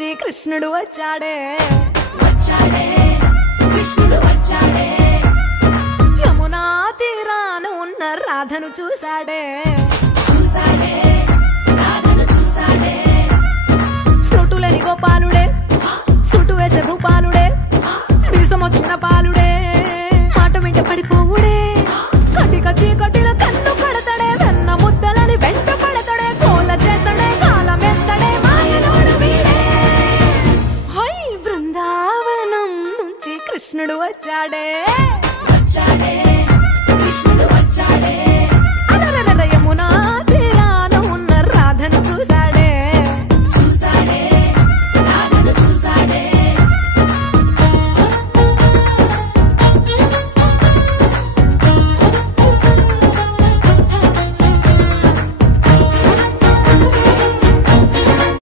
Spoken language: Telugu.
నుంచి కృష్ణుడు వచ్చాడే వచ్చాడే కృష్ణుడు వచ్చాడే యమునా తీరాన ఉన్న రాధను చూసాడే చూసాడే రాధను చూసాడే ఫ్రూటులేని గోపాలుడే సుట్టు వేసే భూపాలుడే మీసమొచ్చిన పాలుడే మాట వెంట పడిపోవుడే కటిక చీకటిలో కన్ను పడతాడే వెన్న ముద్దలని వెంట పడతాడే కోల చేస్తాడే కాలమేస్తాడే మాయలోడు వీడే హై బృందావనం నుంచి కృష్ణుడు వచ్చాడే